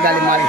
காலி மாறி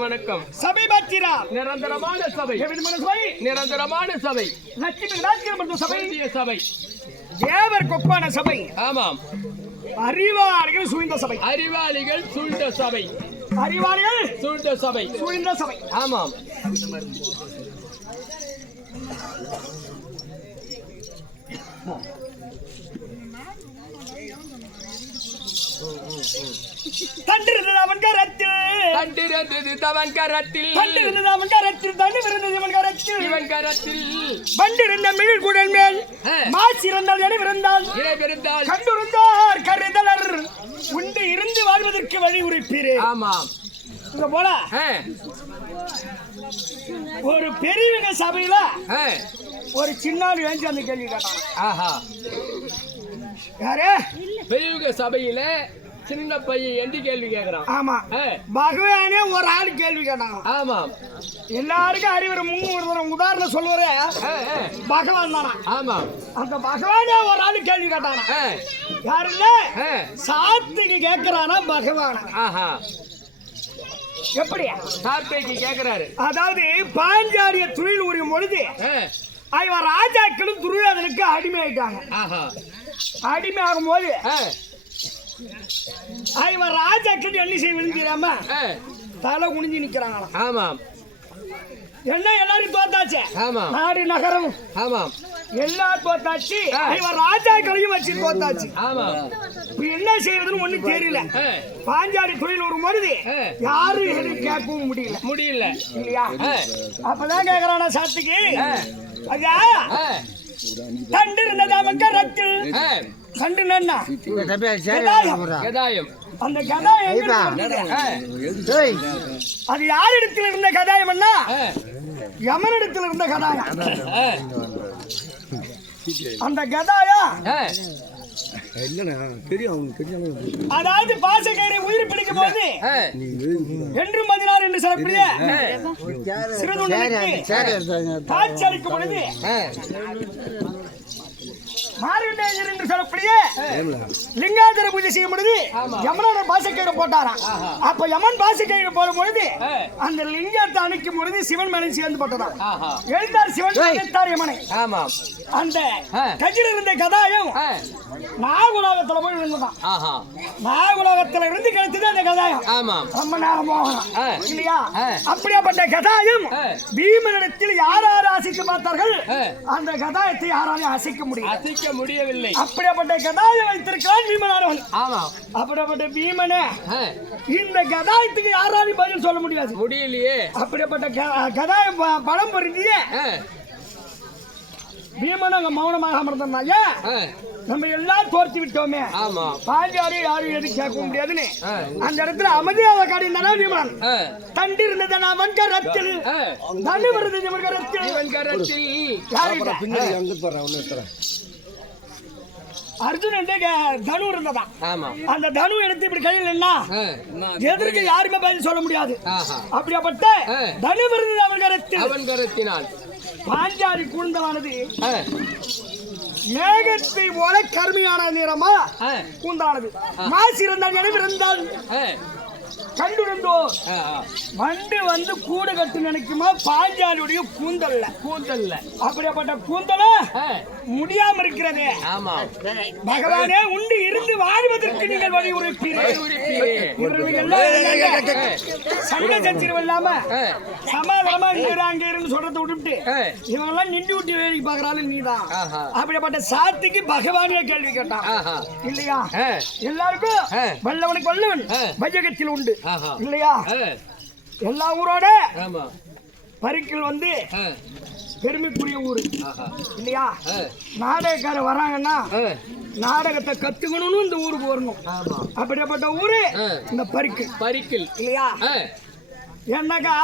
வணக்கம். சபை பத்திரா நிரந்தரமான சபை, நிரந்தரமான சபை, லட்சுமி ராஜ்கிரம சபை, சபை தேவர் கொப்பான சபை. ஆமாம், அறிவாளிகள் சூழ்ந்த சபை, அறிவாளிகள் சூழ்ந்த சபை, அறிவாளிகள் சூழ்ந்த சபை, சூழ்ந்த சபை. ஆமாம், தண்டிருந்தது அவன் கரத்தில், தண்டிருந்தது அவன் கரத்தில், தண்டிருந்தது அவன் கரத்தில், தண்டிருந்தது அவன் கரத்தில், இவன் கரத்தில் பண்டிருந்த மிழ் குடல் மேல் மாசிருந்தால் இறைவிருந்தால், இறைவிருந்தால் கண்டிருந்தார் கருதலர் உண்டு இருந்து வாழ்வதற்கு வழி உரைப்பீரே. ஆமாம், இங்க போல ஒரு பெரியவங்க சபையில ஒரு சின்னாள் வேஞ்சி அந்த கேள்வி கேட்டான். ஆஹா, யாரு? பெரியவங்க சபையில சின்ன பையன் எந்த கேள்வி கேட்கிறான்? ஆமா, பகவானே ஒரு ஆள் கேள்வி கேட்டான். ஆமா, எல்லாருக்கும் அறிவுரை முன் உதாரணம் சொல்லுவாரு பகவான் தானா? ஆமா, அந்த பகவானே ஒரு ஆள் கேள்வி கேட்டானா? யாருல்ல சாத்துக்கு கேட்கிறானா பகவானா? ஆஹா, எப்படி சாத்தைக்கு கேட்கிறாரு? அதாவது பாஞ்சாலிய தொழில் உரியும் பொழுது இவன் ராஜாக்களும் துரியோதனுக்கு அடிமை ஆயிட்டாங்க. அடிமை ஆகும் போது இவன் ராஜாக்கள் என்ன செய்ய விழுந்திராம தலை குனிஞ்சு நிக்கிறாங்களாம். ஆமாம், என்ன எல்லாரும் தோத்தாச்சு. ஆமாம், நாடு நகரம். ஆமாம், எல்லாரும் தோத்தாச்சு. இவன் ராஜாக்களையும் வச்சு தோத்தாச்சு. ஆமாம், இப்ப என்ன செய்யறதுன்னு ஒண்ணு தெரியல. பாஞ்சாலி தொழில் ஒரு பொழுது யாரும் எதுவும் கேட்கவும் முடியல இல்லையா? அப்பதான் கேக்குறானா சாத்துக்கு, ஐயா தண்டு இருந்தது அவன் கரத்தில், கண்டு நன்னா கதாயம், அந்த கதாயம் அது யாரிடத்தில் இருந்த கதாயம்னா யமனிடத்தில் இருந்த கதாயம். அந்த கதாயம் அதாவது பாசக்கயிறை உயிர் பிடிக்கும் போது என்று 16 என்று சொல்லக்கூடிய சிறுதுணைக்கு காட்சி அளிக்கும் பொழுது மார்கண்டேயர் என்று சொல்லக்கூடிய லிங்காதர பூஜை செய்யும் பொழுது யமனோட பாசக்கயிறு போட்டாராம். அப்ப யமன் பாசக்கயிறு போடும் பொழுது அந்த லிங்கத்தை அணைக்கும் பொழுது சிவன் மேலே சேர்ந்து போட்டதாம். எழுந்தார் சிவன் எழுத்தார் யமனை. அந்த கஜில் இருந்த கதாயம் நாகுலோகத்துல போய் இருந்ததான். நாகுலோகத்துல இருந்து கிடைச்சது அந்த கதாயம். ரொம்ப நேரம் போகணும் இல்லையா? அப்படியாப்பட்ட கதாயம் பீமனிடத்தில் யார் அசைக்க பார்த்தார்கள், அந்த கதாயத்தை யாராலையும் அசைக்க முடியவில்லை. அப்படியாப்பட்ட கதாயம் வைத்திருக்கிறான் பீமனானவன். அப்படியாப்பட்ட பீமனே இந்த கதாயத்துக்கு யாராலையும் பதில் சொல்ல முடியலையே. அப்படியாப்பட்ட கதாயம் பலம் பொருந்திய பீமன் அங்க மௌனமாக அமர்ந்தாங்க. நம்ம எல்லாம் தோர்த்து விட்டோமே, பாஞ்சாலி யாரும் எது கேட்க முடியாதுன்னு அந்த இடத்துல அமைதியாக காட்டினா பீமன் தண்டி இருந்தது அவன் கரத்தில் தண்ணி வருது இவன் கரத்தில் அர்ஜுன் தனு இருந்ததா. அந்த தனு எடுத்து இப்படி கையில் என்ன எதற்கு யாருமே பதில் சொல்ல முடியாது. அப்படியாப்பட்ட தனு வருது அவன் கரத்தினால் பாஞ்சாலி கூந்தலானது மேகத்தை போல கருமையான நிறமா கூந்தானது. மாசி இருந்தால் நினைவு இருந்தால் கண்டுடந்தோ வண்டு வந்து கூடு கட்டு நினைக்குமா பாஞ்சாலியுடைய கூந்தல்ல அப்படியாப்பட்ட கூந்தல முடியாம இருக்கிறது. பகவானே உண்டு இருந்து வாழ்வதற்கு நீங்கள் வழி சண்டை சச்சரவு இல்லாம சமாதானமா அங்க இருந்து சொல்றதை விட்டுட்டு இவங்க எல்லாம் நின்று விட்டு வேலைக்கு பாக்குறாள் நீதான். அப்படிப்பட்ட சாத்துக்கு பகவானே கேள்வி கேட்டான் இல்லையா? எல்லாருக்கும் வல்லவனுக்கு வல்லவன் வையகத்தில் உண்டு இல்லையா? எல்லா ஊரோட பரிக்கில் வந்து பெருமைக்குரிய ஊரு இல்லையா? நாடகக்காரர் வராங்கன்னா நாடகத்தை கத்துக்கணும்னு இந்த ஊருக்கு வரணும். அப்படிப்பட்ட ஊரு இந்த பரிக்கில் இல்லையா? என்னக்கா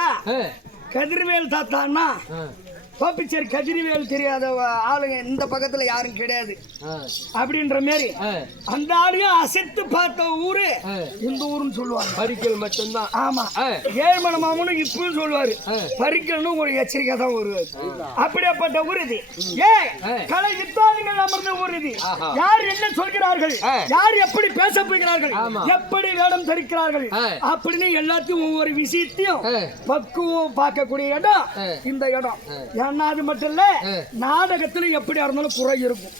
கதிர்வேல் தாத்தான்னா பாப்பிச்சேரி கதிர்வேல் தெரியாத ஆளுங்க இந்த பக்கத்துல யாரும் கிடையாது அப்படின்ற மாதிரி அந்த ஆளையும் அசைத்து பார்த்த ஊரு இந்த ஊருன்னு சொல்லுவாங்க. பரிக்கல் மட்டும்தான். ஆமா, ஏழ்மன மாமனும் இப்பவும் சொல்லுவாரு பரிக்கல்னு ஒரு எச்சரிக்கை தான் வருவாரு. அப்படியாப்பட்ட ஊர் இது. கலை யுத்தாதிகள் அமர்ந்த ஊர் இது. யார் என்ன சொல்கிறார்கள், யார் எப்படி பேச போகிறார்கள், எப்படி வேடம் தரிக்கிறார்கள் அப்படின்னு எல்லாத்தையும் ஒவ்வொரு விஷயத்தையும் பக்குவம் பார்க்கக்கூடிய இடம் இந்த இடம். அது மட்டும் இல்ல, நாடகத்துல எப்படியா இருந்தாலும் குறை இருக்கும்.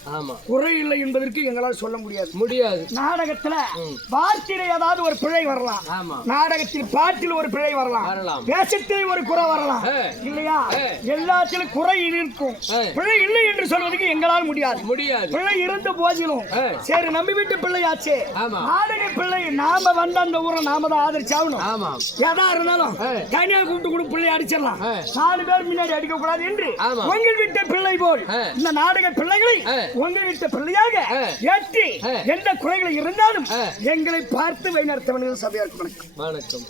குறை இல்லை என்பதற்கு எங்களால் சொல்ல முடியாது. நாடகத்துல வார்த்தையில ஏதாவது ஒரு பிழை வரலாம், நாடகத்தில் பாட்டில் ஒரு பிழை வரலாம், வேஷத்தில் ஒரு குறை வரலாம் இல்லையா? எல்லாத்திலும் குறை இருக்கும். பிழை இல்லை என்று சொல்வதற்கு எங்களால் முடியாது. பிழை இருந்த போதிலும் சரி நம்பி விட்டு பிள்ளையாச்சு நாடக பிள்ளை, நாம வந்த அந்த ஊரை நாம தான் ஆதரிச்சாகணும். எதா இருந்தாலும் தனியா கூப்பிட்டு கூட பிள்ளை அடிச்சிடலாம், 4 பேர் முன்னாடி அடிக்க கூடாது என்று உங்கள் விட்ட பிள்ளை போல் இந்த நாடக பிள்ளைகளை உங்கள் விட்ட பிள்ளையாக ஏற்றி எந்த குறைகள் இருந்தாலும் எங்களை பார்த்து வைநடத்தவர்கள் சபையாருக்கு வணக்கம்.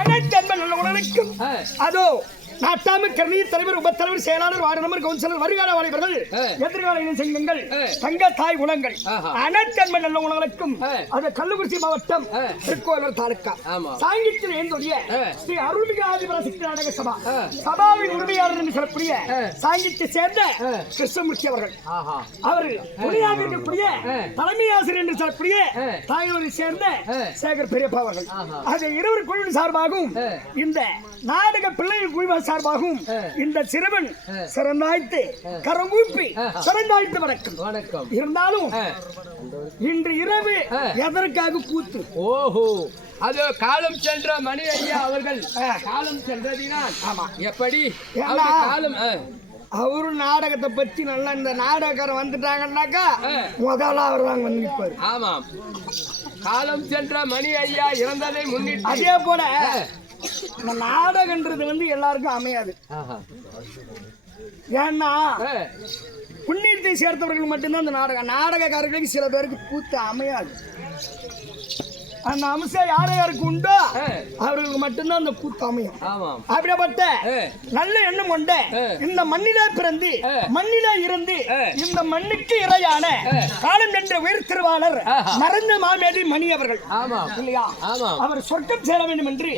அனைத்து அன்பர்களுக்கும் அதோ நாட்டாமை கருணீர் தலைவர், உபத்தலைவர், செயலாளர், வார்டு நம்பர், கவுன்சிலர், வருகால வாலிபர்கள், எதிர்கால இனசங்கங்கள், தங்க தாய் குணங்கள், அனைத்து அன்பு நல்ல உணவுகளுக்கும் அது கள்ளக்குறிச்சி மாவட்டம் திருக்கோவிலூர் தாலுக்கா சாங்கியத்தில் ஏந்தோடிய ஸ்ரீ அருள்மிகு ஆதிபராசக்தி நாடக சபா சபாவின் உரிமையாளர் என்று சொல்லக்கூடிய சாங்கியத்தை சேர்ந்த கிருஷ்ணமூர்த்தி அவர்கள், அவர்கள் துணையாக இருக்கக்கூடிய தலைமை ஆசிரியர் என்று சொல்லக்கூடிய தாயூரை சேர்ந்த சேகர் பெரியப்பா அவர்கள், அது இருவர் குழுவின் சார்பாகவும் இந்த நாடக பிள்ளைகள் குழுவின் சார்பாகவும் இந்த சிறுவன் சிறந்தாய்த்து கரங்கூப்பி சிறந்தாய்த்து வணக்கம். இருந்தாலும் இன்று இரவு எதற்காக கூத்து? ஓஹோ, அது காலம் சென்ற மணி ஐயா அவர்கள் காலம் சென்றதினால் எப்படி காலம் அவரு நாடகத்தை பத்தி நல்லா இந்த நாடகக்காரர் வந்துட்டாங்கன்னாக்கா முதல்ல அவர் தான் வந்து நிற்பாரு. ஆமாம், காலம் சென்ற மணி ஐயா இறந்ததை முன்னிட்டு அதே போல இந்த நாடகன்றது வந்து எல்லாருக்கும் அமையாது. ஏன்னா புண்ணியத்தை சேர்த்தவர்கள் மட்டும்தான் இந்த நாடகக்காரர்களுக்கு சில பேருக்கு கூத்து அமையாது. அந்த அம்சம் யார் யாருக்கு உண்டோ அவர்களுக்கு மட்டும்தான் அந்த கூத்து அமையும். அப்படிப்பட்ட நல்ல எண்ணம் கொண்ட இந்த மண்ணிலே பிறந்து மண்ணிலே இருந்து இந்த மண்ணுக்கு இறையான காலம் என்ற உயிர் திருவாளர் மறந்த மாமேதி மணி அவர்கள் இல்லையா, அவர் சொர்க்கம் சேர வேண்டும் என்று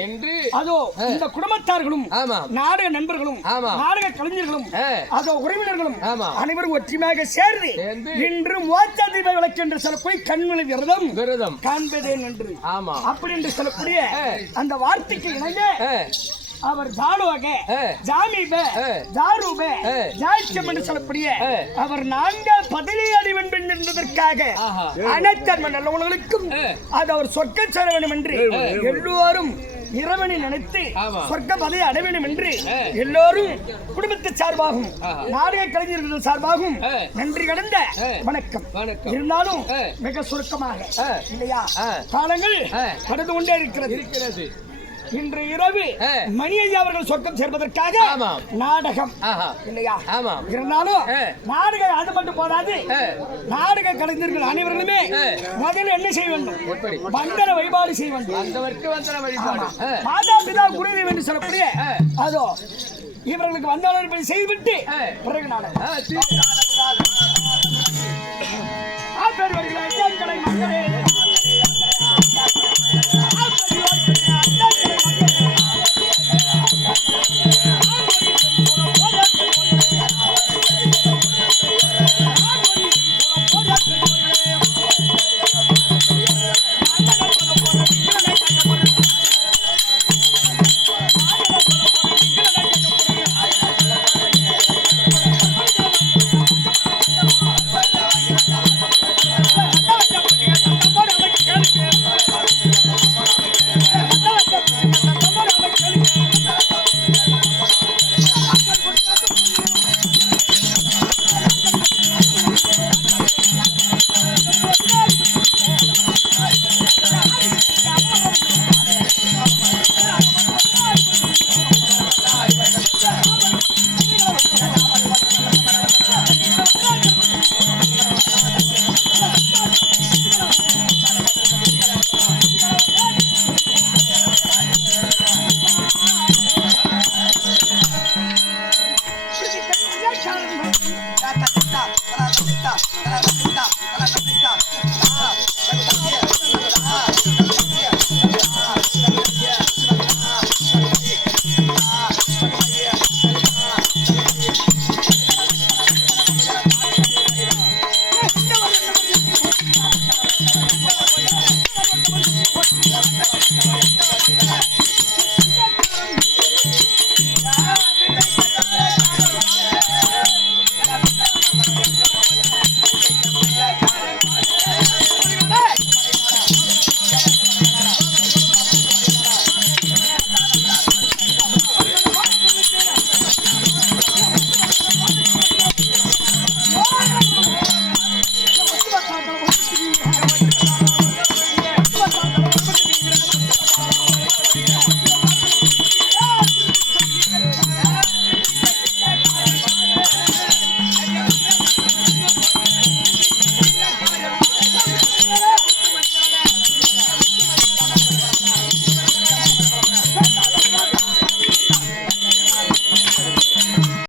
அதோ இந்த குடும்பத்தார்களும் நாடக நண்பர்களும் நாடக கலைஞர்களும் அதோ உறவினர்களும் அனைவரும் ஒற்றுமையாக சேர்ந்து இன்று மோட்சாதிப விளக்கு என்று சொல்லக்கூடிய கண்மொழி விரதம் காண்பதேன் என்று அப்படி என்று சொல்லக்கூடிய அந்த வார்த்தைக்கு இணைய அவர் ஜாலுவக ஜாமிப ஜாரூப ஜாய்ச்சம் என்று சொல்லக்கூடிய அவர் 4 பதவி அடிவன் என்பதற்காக அனைத்து நல்லவர்களுக்கும் அது அவர் சொர்க்கம் சேர வேண்டும் என்று எல்லோரும் இறைவனை நினைத்து சொர்க்க பதவி அடைய வேண்டும் என்று எல்லோரும் குடும்பத்தை சார்பாகும் நாடக கலைஞர்கள் சார்பாகும் நன்றி கடந்த வணக்கம். இருந்தாலும் மிக சுருக்கமாக இல்லையா காலங்கள் கடந்து கொண்டே இருக்கிறது. இன்று இரவு மணி ஐயா அவர்கள் சொர்க்கம் சேர்ப்பதற்காக நாடகம் இல்லையா, இருந்தாலும் நாடகம் அது மட்டும் போதாது. நாடக கலைஞர்கள் அனைவர்களுமே முதல்ல என்ன செய்ய வேண்டும், வந்தன வழிபாடு செய்ய வேண்டும். மாதா பிதா குருவை என்று சொல்லக்கூடிய அதோ இவர்களுக்கு வந்தவர்கள் செய்துவிட்டு பிறகு நாடகம் மக்களே